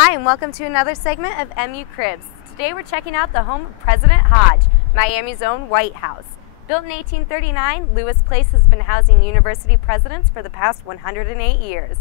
Hi, and welcome to another segment of MU Cribs. Today we're checking out the home of President Hodge, Miami's own White House. Built in 1839, Lewis Place has been housing university presidents for the past 108 years.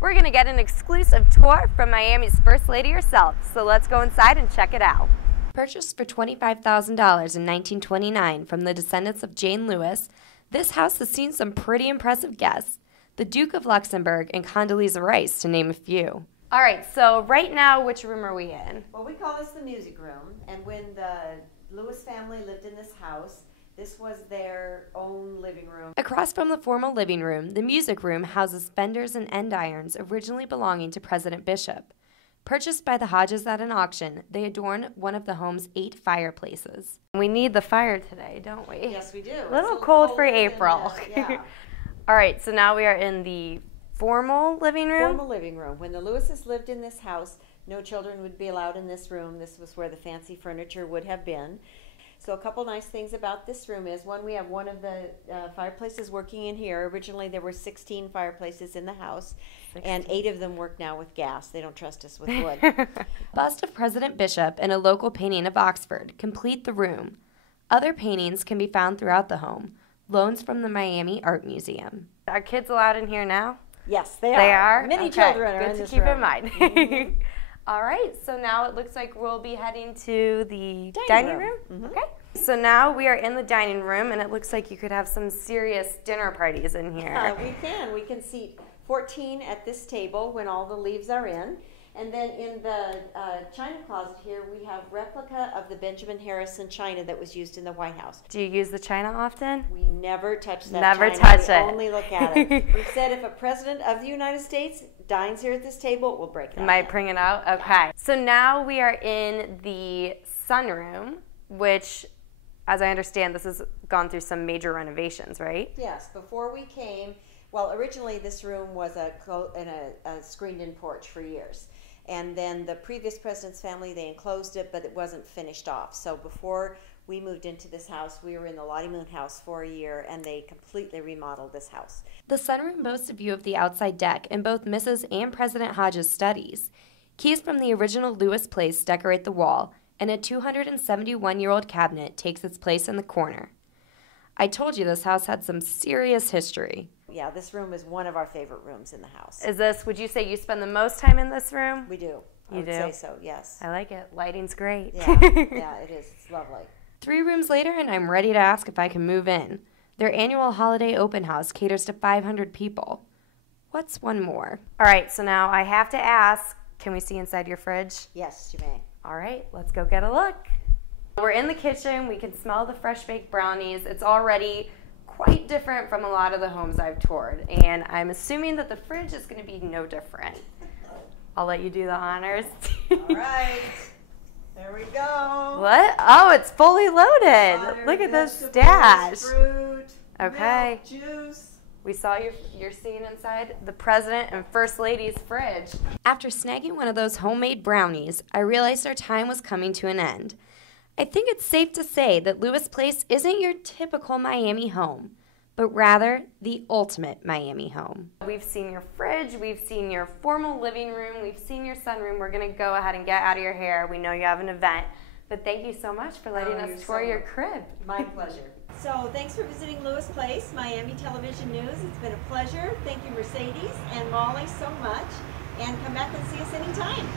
We're going to get an exclusive tour from Miami's First Lady herself, so let's go inside and check it out. Purchased for $25,000 in 1929 from the descendants of Jane Lewis, this house has seen some pretty impressive guests, the Duke of Luxembourg and Condoleezza Rice, to name a few. All right, so right now, which room are we in? Well, we call this the music room, and when the Lewis family lived in this house, this was their own living room. Across from the formal living room, the music room houses fenders and endirons originally belonging to President Bishop. Purchased by the Hodges at an auction, they adorn one of the home's 8 fireplaces. We need the fire today, don't we? Yes, we do. A little cold for April. Yeah. All right, so now we are in the formal living room? Formal living room. When the Lewises lived in this house, no children would be allowed in this room. This was where the fancy furniture would have been. So a couple nice things about this room is, one, we have one of the fireplaces working in here. Originally there were 16 fireplaces in the house, 16. And 8 of them work now with gas. They don't trust us with wood. Bust of President Bishop and a local painting of Oxford complete the room. Other paintings can be found throughout the home. Loans from the Miami Art Museum. Are kids allowed in here now? Yes, they are. They are? Many okay. children are Good in to this keep room. in mind. Mm-hmm. All right, so now it looks like we'll be heading to the dining room. Mm-hmm. Okay. So now we are in the dining room, and it looks like you could have some serious dinner parties in here. We can. We can seat 14 at this table when all the leaves are in. And then in the china closet here, we have replica of the Benjamin Harrison china that was used in the White House. Do you use the china often? We never touch that Never china. touch we it. Only look at it. We've said if a president of the United States dines here at this table, we'll break that. Might bring it out? Okay. So now we are in the sunroom, which, as I understand, this has gone through some major renovations, right? Yes. Before we came, well, originally this room was a screened-in porch for years. And then the previous president's family, they enclosed it, but it wasn't finished off. So before we moved into this house, we were in the Lottie Moon house for a year, and they completely remodeled this house. The sunroom boasts a view of the outside deck and both Mrs. and President Hodge's studies. Keys from the original Lewis Place decorate the wall, and a 271-year-old cabinet takes its place in the corner. I told you this house had some serious history. Yeah, this room is one of our favorite rooms in the house. Would you say you spend the most time in this room? We do. I would say so, yes. I like it. Lighting's great. Yeah, yeah, it is. It's lovely. 3 rooms later, and I'm ready to ask if I can move in. Their annual holiday open house caters to 500 people. What's one more? All right, so now I have to ask, can we see inside your fridge? Yes, you may. All right, let's go get a look. We're in the kitchen. We can smell the fresh baked brownies. It's already quite different from a lot of the homes I've toured, and I'm assuming that the fridge is going to be no different. I'll let you do the honors. All right. There we go. What? Oh, it's fully loaded. Water, look at this vegetables, stash. Fruit, Okay. milk, juice. We saw you're seeing inside the President and First Lady's fridge. After snagging one of those homemade brownies, I realized our time was coming to an end. I think it's safe to say that Lewis Place isn't your typical Miami home, but rather the ultimate Miami home. We've seen your fridge, we've seen your formal living room, we've seen your sunroom. We're going to go ahead and get out of your hair. We know you have an event, but thank you so much for letting us tour your crib. My pleasure. So thanks for visiting Lewis Place, Miami Television News. It's been a pleasure. Thank you, Mercedes and Molly, so much. And come back and see us anytime.